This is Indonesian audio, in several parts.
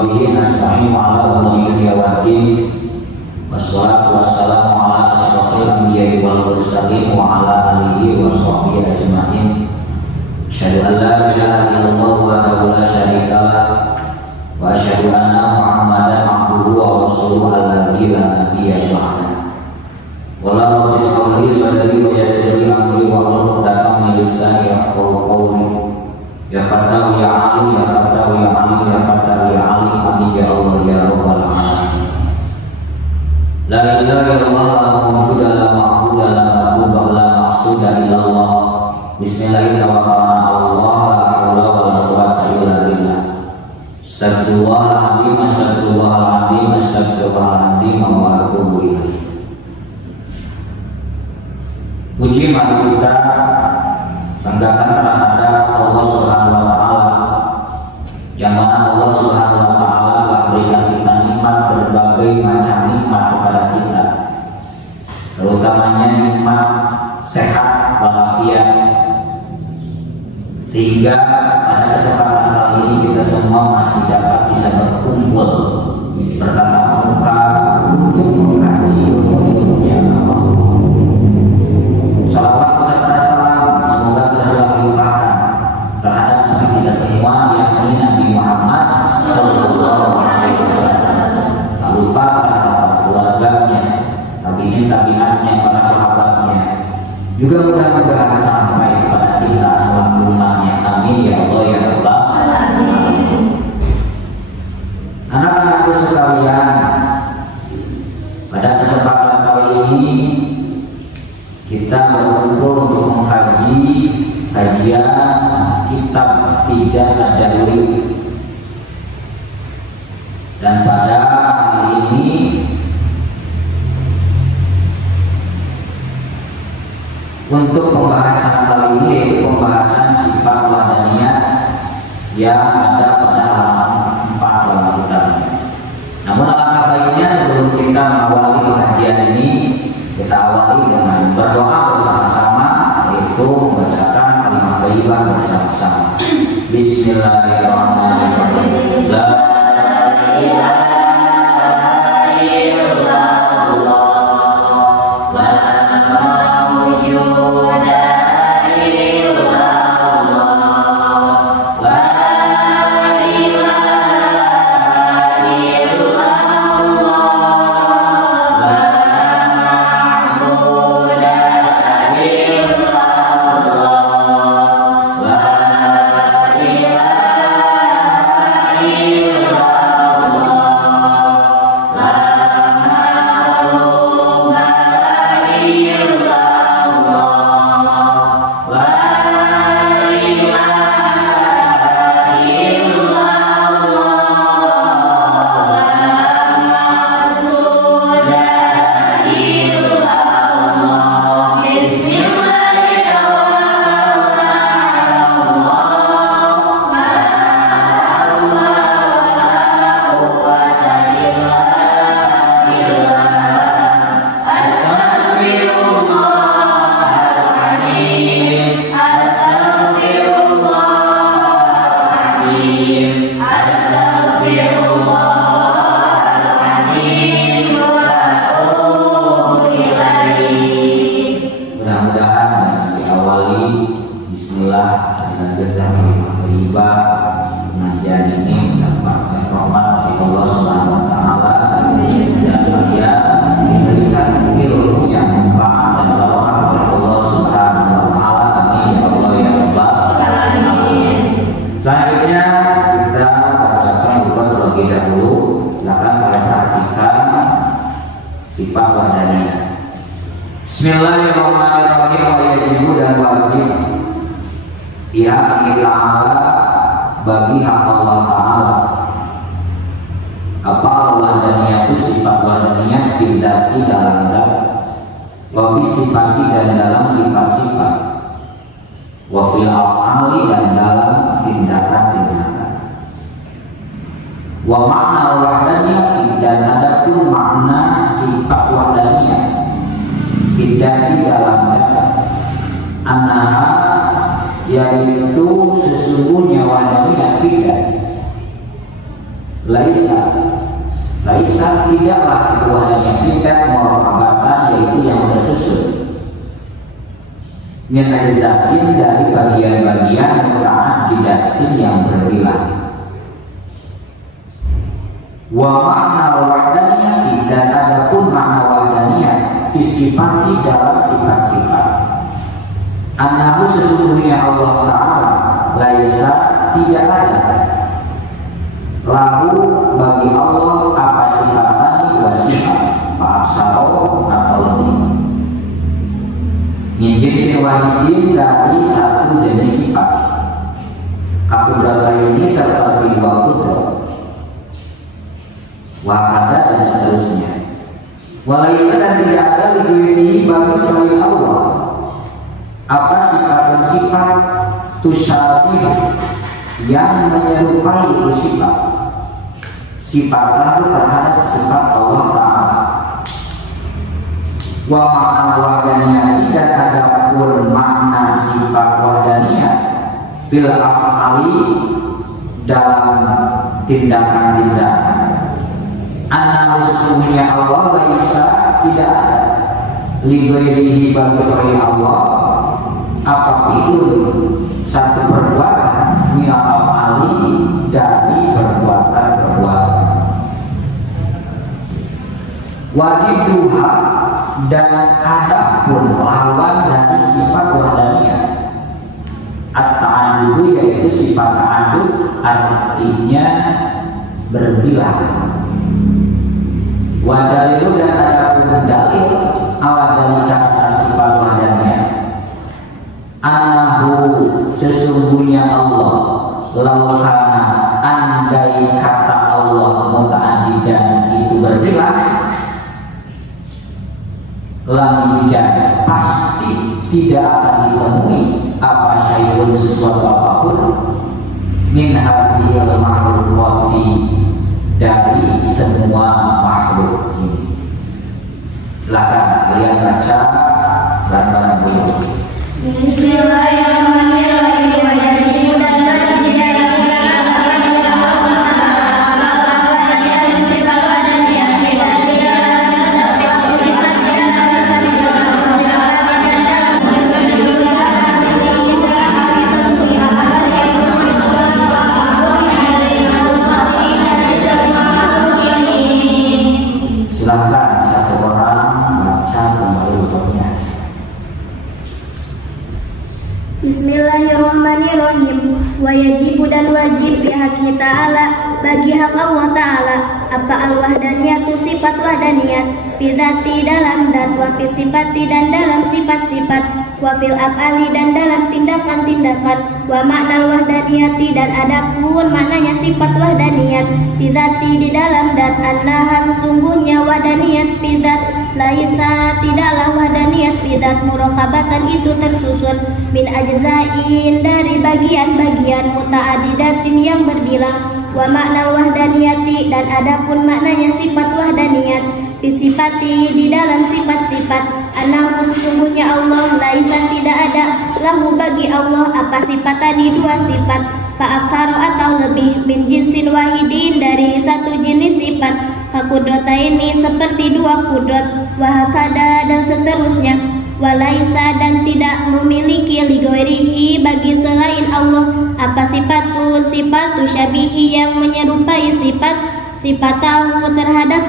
wa bihi nasta'inu ala umuri dunya waddin. Wassalatu wassalamu ala asyrafil anbiya'i wal mursalin wa ala alihi wa sahbihi ajma'in. Asyhadu an la ilaha illallah wahdahu la syarika lah wa asyhadu anna Muhammadan abduhu wa rasuluhu alladzi la nabiyya ba'dahu. Wallahu bismillah sadri wa yassir li amri wa hlul 'uqdatam min lisani yafqahu qawli. Ya Fattahu ya Alim, ya Fattahu ya Alim, ya Fattahu ya Alim, amin ya Allah ya Rabbal alamin. La ilaha illallah la mawjuda la ma'budu la ma'budu la maqsuda illallah. Bismillahirrahmanirrahim. La haula wa la quwwata illa billah. Astaghfirullahaladzim, astaghfirullahaladzim, astaghfirullahaladzim wa atubu ilaih. Puji mari kita sanggahkan terhadap Allah Subhanahu wa Ta'ala, yang mana Allah Subhanahu wa Ta'ala telah berikan kita nikmat, berbagai macam nikmat kepada kita, terutamanya nikmat sehat walafiat, sehingga pada kesempatan kali ini kita semua masih dapat bisa berkumpul bertatap muka untuk mengkaji ilmu-ilmunya Allah. Salawat serta salam semoga tercurah limpahkan terhadap Nabi kita semua, yakni Nabi Muhammad Sallallahu Alaihi Wasallam. Tak lupa para keluarganya, tabi'in-tabi'atnya, para sahabatnya, juga mudah-mudahan sampai kepada kita selaku umatnya. Amin ya Allah ya Rabbal alamin. Anak-anakku sekalian, pada kesempatan kali ini kita berkumpul untuk mengkaji kajian kitab Tijan Ad-Dawri. Dan pada hari ini untuk pembahasan kali ini yaitu pembahasan sifat wahdaniyah yang ada pada halaman 4 dalam kitabnya. Namun alangkah baiknya sebelum kita mengawali kajian ini, kita awali dengan berdoa bersama-sama, yaitu membacakan kalimat thayyibah bersama-sama. Bismillahirrahmanirrahim. La ilaha illallah la mawjuda illallah la Bismillahirrahmanirrahim. Wajibu dan wajib pihak Ta'ala bagi hak Allah Ta'ala. Apa wahdaniyah itu? Sifat wahdaniyah bizati dalam zat, wa sifati dan dalam sifat-sifat, wa fil af'ali dan dalam tindakan-tindakan. Wa makna wahdaniyah dan ada pun makna sifat wahdaniyah tidak di dalam anaha, yaitu sesungguhnya wahdaniyah tidak Laisa tidaklah keduanya tidak muraqabatan, yaitu yang tersusun min ajzain dari bagian-bagian muta'addidatin yang berbilang. Wa ma'na wahdaniyati, dan adapun makna wahdaniyah disifati dalam sifat-sifat. Annahu sesungguhnya Allah Ta'ala laisa tidak ada lahu bagi Allah apa sifatani wa sifat fa'asaro atau lebih min jinsin wahidin dari satu jenis sifat kakudrata ini serta dua kudrat wahada dan seterusnya. Walaisa dan tidak ada lebih bagi selain Allah apa sifat-sifat tusyabih yang menyerupai itu sifat terhadap sifat Allah Ta'ala. Wa makna wahdaniyah, dan adapun makna sifat wahdaniyah fil af'ali dalam tindakan-tindakan. Anna sesungguhnya Allah laisa tidak ada li ghairihi bagi selain Allah apapun satu perbuatan min af'ali dari perbuatan-perbuatan. Wadiduha, dan adapun lawan dari sifat wahdaniyah at-ta'adudu, yaitu sifat ta'adud artinya berbilang. Wadalilu, dan adapun dalil awadalika atas sifat wahdaniyah anahu sesungguhnya Allah laukana andai kata Allah muta'addidan itu berbilang lam yujad pasti tidak akan ditemui apa syai'un sesuatu apapun min hadhil makhlukati dari semua makhluk ini. Silakan kalian baca bareng-bareng dulu. Bismillahirrahmanirrahim. Silakan satu orang baca kembali hukumnya. Bismillahirrahmanirrahim. Wa yajibu, dan wajib bihaqi ta'ala bagi hak Allah Ta'ala apa al-wahdaniyatu sifat wahdaniyat bidati dalam dat wa fil sifati dan dalam sifat-sifat wa fil af'ali dan dalam tindakan-tindakan wa makna wahdaniyati, dan adapun maknanya sifat wahdaniyat bidati di dalam dat annaha sesungguhnya wahdaniyat bidat laisa tidaklah wahdaniyat bidat muraqabatan itu tersusun min ajzain dari bagian-bagian muta'addidatin yang berbilang wa makna wahdaniyati, dan adapun maknanya sifat wahdaniyat disifati di dalam sifat-sifat anahu sesungguhnya Allah laisa tidak ada lahu bagi Allah apa sifatani dua sifat fa'aksaro atau lebih min jinsin wahidin dari satu jenis sifat kakudrata ini seperti dua kudrat wahakada dan seterusnya walaisa, dan tidak memiliki ligoirihi bagi selain Allah apa sifatu syabihi yang menyerupai sifatahu terhadap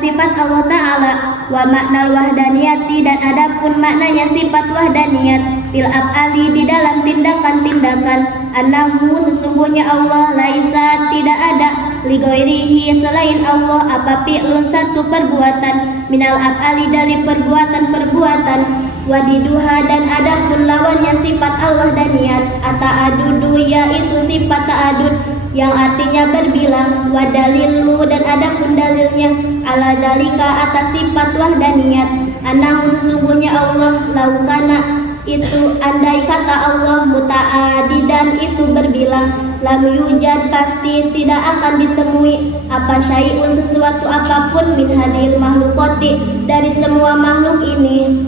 sifat Allah Ta'ala wa makna wahdaniyati, dan adapun maknanya sifat wahdaniyat fil af'ali di dalam tindakan-tindakan annahu sesungguhnya Allah laisa tidak ada ligoirihi selain Allah apa fi'lun satu perbuatan minal af'ali dari perbuatan-perbuatan wadiduha, dan adapun lawannya sifat al-wahdaniyat ata'adudu yaitu sifat ta'adud yang artinya berbilang wadalilu, dan adapun dalilnya ala dalika atas sifat wahdaniyat annahu sesungguhnya Allah laukana itu andai kata Allah muta'adidan itu berbilang lam yujad pasti tidak akan ditemui apa syai'un sesuatu apapun min hadil makhlukati dari semua makhluk ini.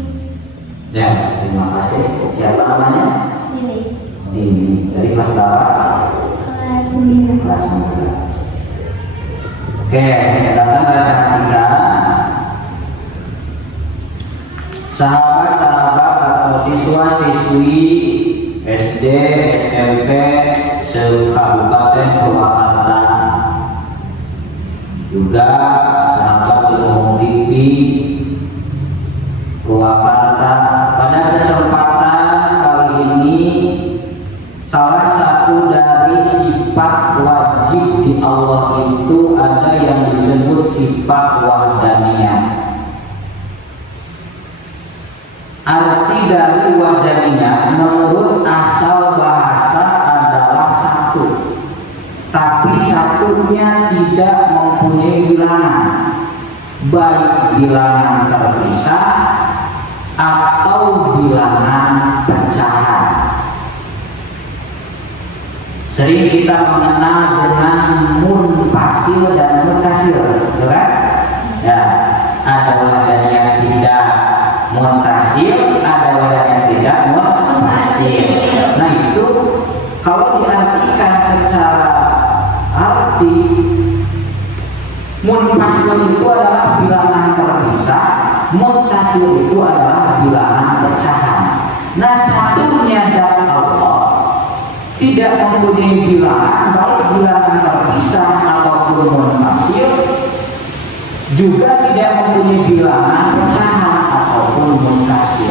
Ya, terima kasih. Siapa namanya? Ini Dari kelas berapa? kelas 9. kelas 9. Oke, sedangkan perhatikan sahabat-sahabat atau siswa-siswi SD, SMP se-Kabupaten Purwakarta, juga sahabat ilmu TV Purwakarta. Pada kesempatan kali ini, salah satu dari sifat wajib di Allah itu ada yang disebut sifat wahdaniyah. Arti dari wahdaniyah menurut asal bahasa adalah satu, tapi satunya tidak mempunyai bilangan, baik bilangan terpisah atau bilangan pecahan. Sering kita mengenal dengan munfasil dan mutasil, kan? Ya, ada wahdaniyah tidak munfasil, ada wahdaniyah tidak munfasil. Nah itu kalau diartikan secara arti, munfasil itu adalah bilangan terpisah, mutasil itu adalah bilangan pecahan. Nah satunya dan Allah tidak mempunyai bilangan, baik bilangan terpisah ataupun munfasil, juga tidak mempunyai bilangan pecahan ataupun munfasil.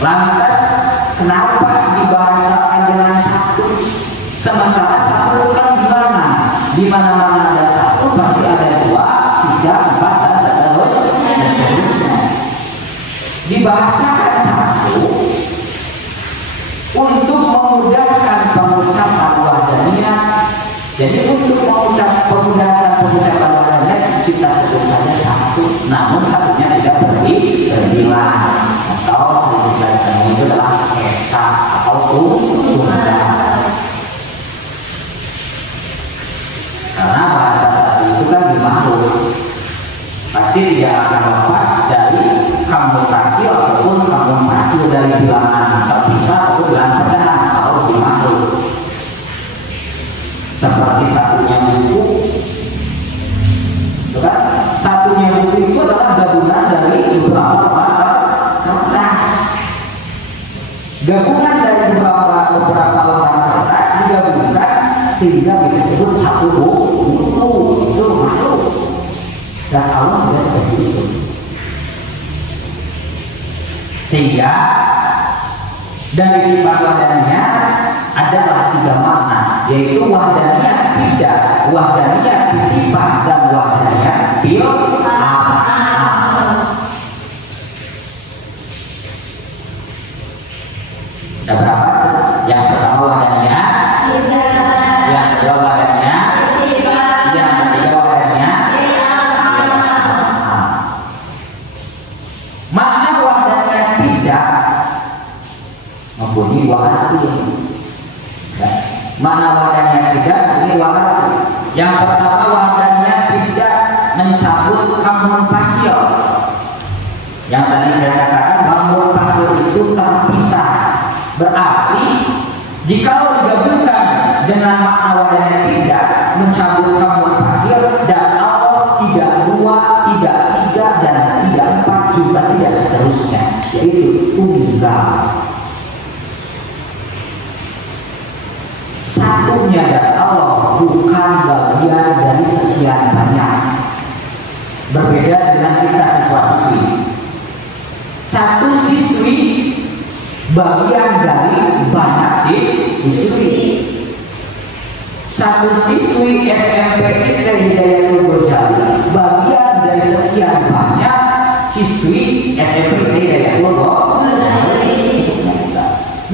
Lantas kenapa dibahasakan dengan satu, sementara satu kan bilangan? Di mana-mana ada satu pasti ada dua, tiga, empat dan seterusnya. Dibahasakan satu untuk memudahkan pengucapan wahdaniyah. Jadi untuk memudahkan pengucapan wahdaniyah kita sebut saja satu, namun satunya tidak berbilang, atau sebutannya itu adalah esa atau tunggal. Karena bahasa satu itu kan dimakhluk, pasti tidak akan lepas dari kamutasi ataupun kamutasi dari bilangan terpisah atau bilangan pecahan kalau dimakhluk. Seperti satunya buku, kan? Satunya buku itu adalah gabungan dari beberapa kertas. Gabungan dari beberapa lembar kertas digabungkan sehingga bisa disebut satu buku. Itu makhluk. Dan Allah tidak seperti itu. Sehingga dari sifat wahdaniyah adalah tiga makna, yaitu wahdaniyah tidak, wahdaniyah sifat, dan wahdaniyah bil amal. Ada berapa? Yang pertama wahdaniyah, yang kedua wahdaniyah, yang ketiga wahdaniyah. Makna wahdaniyah tidak mempunyai dua arti. Ya. Mana wahdaniyah tidak mempunyai dua arti. Yang pertama wahdaniyah tidak mencabut kamun fasil. Yang tadi saya katakan kamun fasil itu terpisah. Berarti jika digabungkan dengan makna wahdaniyah tidak mencabut kamun fasil, dan Allah tidak dua, tidak tiga, dan tidak empat, juga tidak seterusnya, yaitu tunggal. Satunya dari Allah bukan bagian dari sekian banyak. Berbeda dengan kita siswa-siswi. Satu siswi bagian dari banyak siswi. Satu siswi SMP Hidayatul Ghazali bagian dari sekian banyak siswi SMP Hidayatul Ghazali.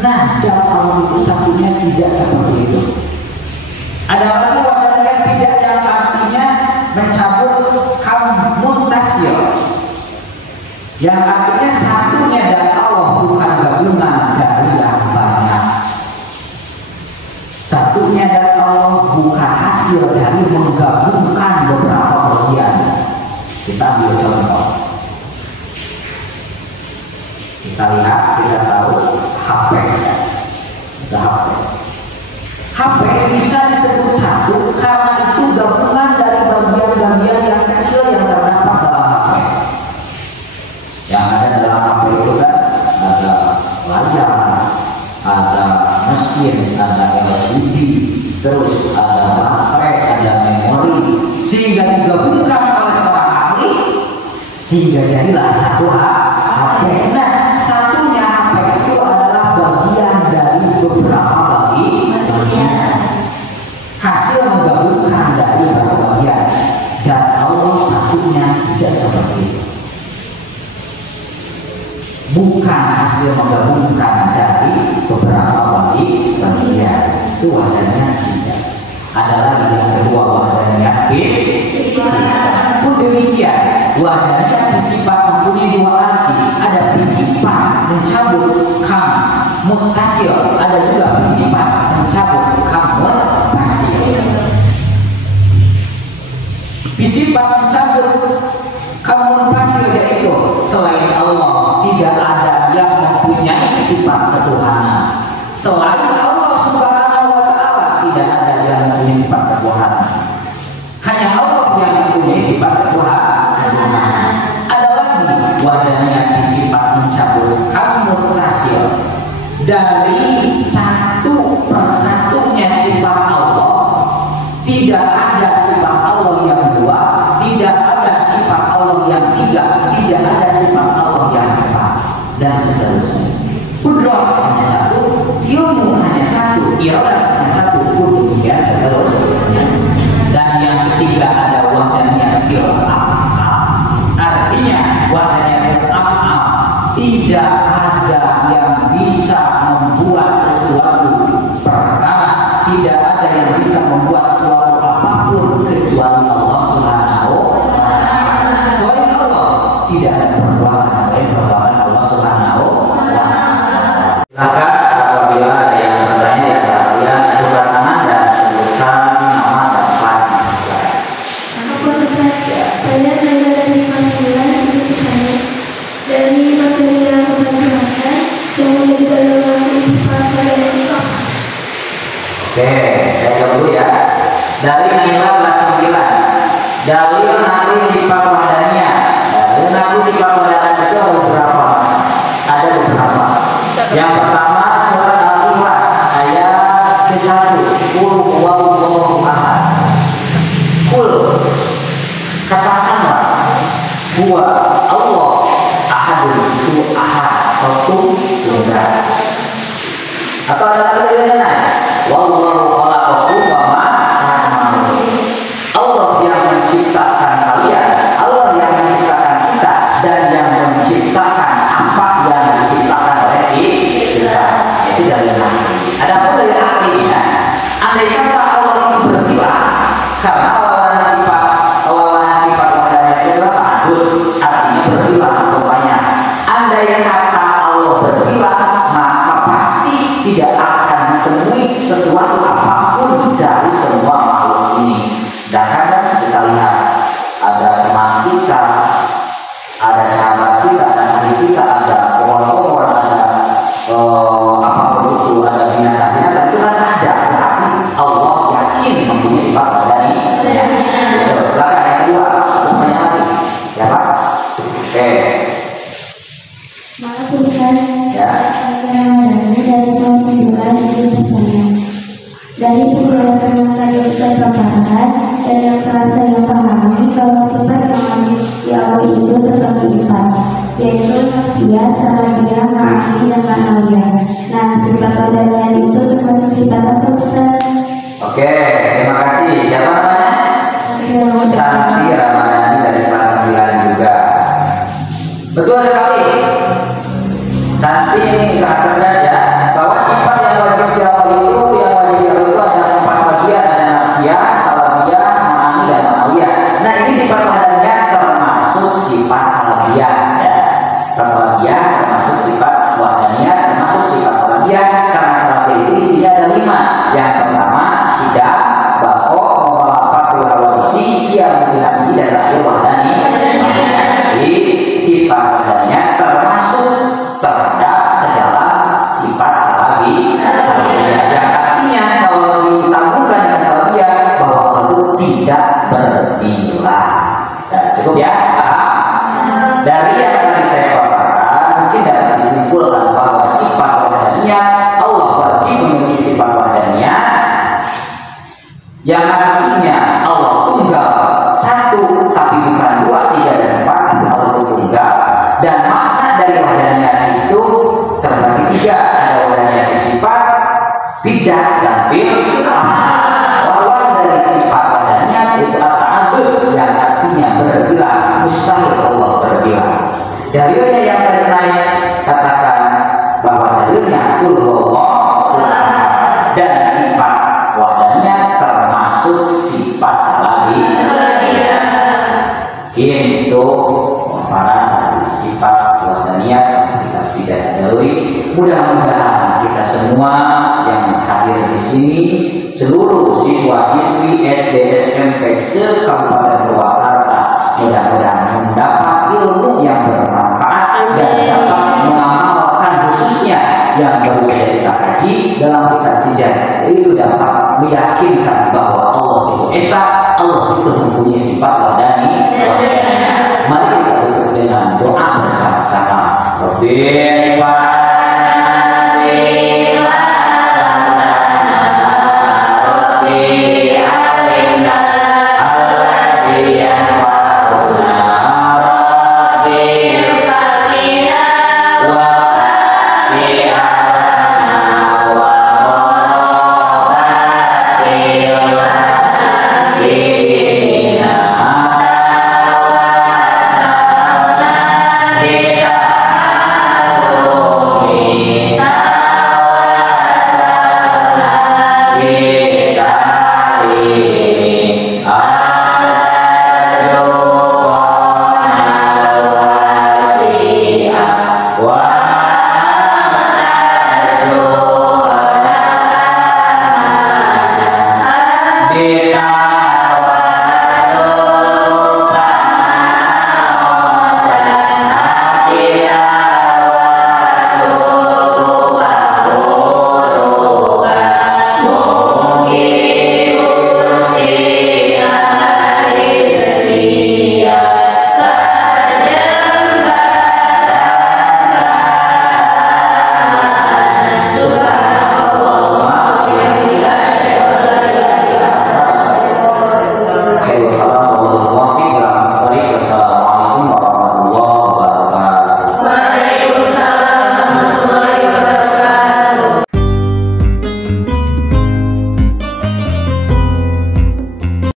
Nah, dalam Allah itu satunya tidak seperti itu. Ada lagi wahdaniyah tidak yang artinya mencabut kamutasil, yang artinya satunya dari Allah bukan gabungan dari yang banyak. Satunya dari Allah bukan hasil dari menggabungkan beberapa bagian. Kita ambil contoh. Kita lihat, kita tahu HP, ada HP. HP bisa disebut satu karena itu gabungan dari bagian-bagian yang kecil yang terdapat dalam HP. Yang ada dalam HP itu kan ada layar, ada mesin, ada LCD, terus ada baterai, ada memori, sehingga digabungkan oleh seorang ahli sehingga jadilah satu HP. Nah, satunya HP itu adalah bagian dari beberapa bagian, hasil menggabungkan dari beberapa bagian, dan Allah satunya tidak seperti itu. Bukan hasil menggabungkan dari beberapa bagian, itu wahdanya tidak. Ada lagi yang kedua, wahdanya pun demikian, wahdanya bersifat mempunyai dua arti. Ada bersifat mencabut kam mutasil, ada juga bersifat mencabut kam mutasil. Bersifat mencabut kam mutasil yaitu selain Allah tidak ada yang mempunyai sifat ketuhanan. Selain Allah Subhanahu wa Ta'ala tidak ada yang mempunyai sifat ketuhanan. Hanya Allah yang mempunyai sifat ketuhanan. Ada lagi wadahnya sifat mencabut kamutasil dari satu persatunya sifat Allah. Tidak ada sifat Allah yang dua, tidak ada sifat Allah yang tiga, tidak ada sifat Allah yang empat, dan seterusnya. Kudrat hanya satu, ilmu hanya satu, iradat hanya satu, pun demikian seterusnya. Dan yang ketiga ada wahdanya fil af'al. Artinya wahdanya fil af'al, tidak ada yang bisa membuat sesuatu perkara, tidak ada yang bisa membuat sesuatu apapun kecuali Allah Subhanahu wa Ta'ala. Selain Allah tidak ada perbuatan selain perbuatan Allah Subhanahu wa Ta'ala. Silakan apabila ada yang bertanya ya kalian ajukan tangan dan sebutkan nama dan kelasnya. Saya dari panggilan itu saya dari materi yang disampaikan kemudian juga dalam panggilan itu. Oke, saya jawab dulu ya. Dari Naila kelas 9. Dalil nafi sifat wahdanya. Dalil nafi sifat wahdanya itu ada beberapa. Ada beberapa. Yang pertama surat Al-Ikhlas ayat ke-1. Qul huwallahu ahad. Qul, katakanlah huwa Allah ahadun, itu ahad atau tunggal. Atau ada kata lain, wallahu khalaqakum wa ma ta'malun. Allah yang menciptakan kalian, Allah yang menciptakan kita, dan yang menciptakan apa yang diciptakan oleh kita. Itu dari nafi. Adapun dari artinya, andai kata Allah itu berbilang, karena awalan sifat wadahnya itu adalah ta'adud, artinya berbilang rupanya. Andai kata Allah berbilang, maka pasti tidak akan ditemui sesuatu apapun dari semua makhluk ini. Sedangkan kita lihat ada teman kita, ada sahabat kita, dan hari kita ada pohon-pohon, ada apa itu, ada binatang-binatang, itu kan ada. Berarti Allah yakin mempunyai sifat dari silakan yang kedua, semuanya lagi, ya Pak. Oke. Maaf Ustaz, Ya. dari kelas 9 itu sebenarnya. Dari penjelasan yang tadi Ustaz paparkan dan yang telah saya pahami bahwa sifat yang Allah itu terbagi empat, yaitu nafsiyah, salabiyah, ma'ani, dan ma'nawiyah. Nah, sifat wadahnya itu termasuk sifat apa Ustaz? Oke, terima kasih. Siapa namanya? Santi Ramadhani dari kelas 9 juga. Betul sekali. Santi ini sangat cerdas ya, bahwa sifat yang wajib diakui itu ada empat bagian, ada nafsiyah, salabiyah, ma'ani, dan ma'nawiyah. Nah, ini sifat wahdanya termasuk sifat salabiyah ya. Sifat salabiyah termasuk sifat wahdanya, termasuk sifat salabiyah, karena salabiyah itu isinya ada 5. Yang pertama tidak yang artinya Allah tunggal satu tapi bukan dua, tiga dan empat, tapi Allah tunggal. Dan makna dari wahdaniyat itu terbagi tiga, ada wahdaniyat sifat, bidah dan fi'il. Lawan dari sifat wahdaniyat itu at-ta'addud yang artinya berbilang, mustahil Allah berbilang. Dalilnya yang tadi katakan bahwa dalilnya dan sifat wahdaniyat termasuk sifat salahiyah. Itu para sifat wahdaniyat kita tidak dalui. Mudah-mudahan kita semua yang hadir di sini, seluruh siswa-siswi SD SMP se-Kabupaten Purwakarta, mudah-mudahan mendapat ilmu yang bermanfaat dan dapat mengamalkan khususnya yang baru saja kita kaji dalam kitab Tijan, itu dapat meyakinkan bahwa Allah itu esa, Allah itu mempunyai sifat wahdani. Mari kita tutup dengan doa bersama-sama.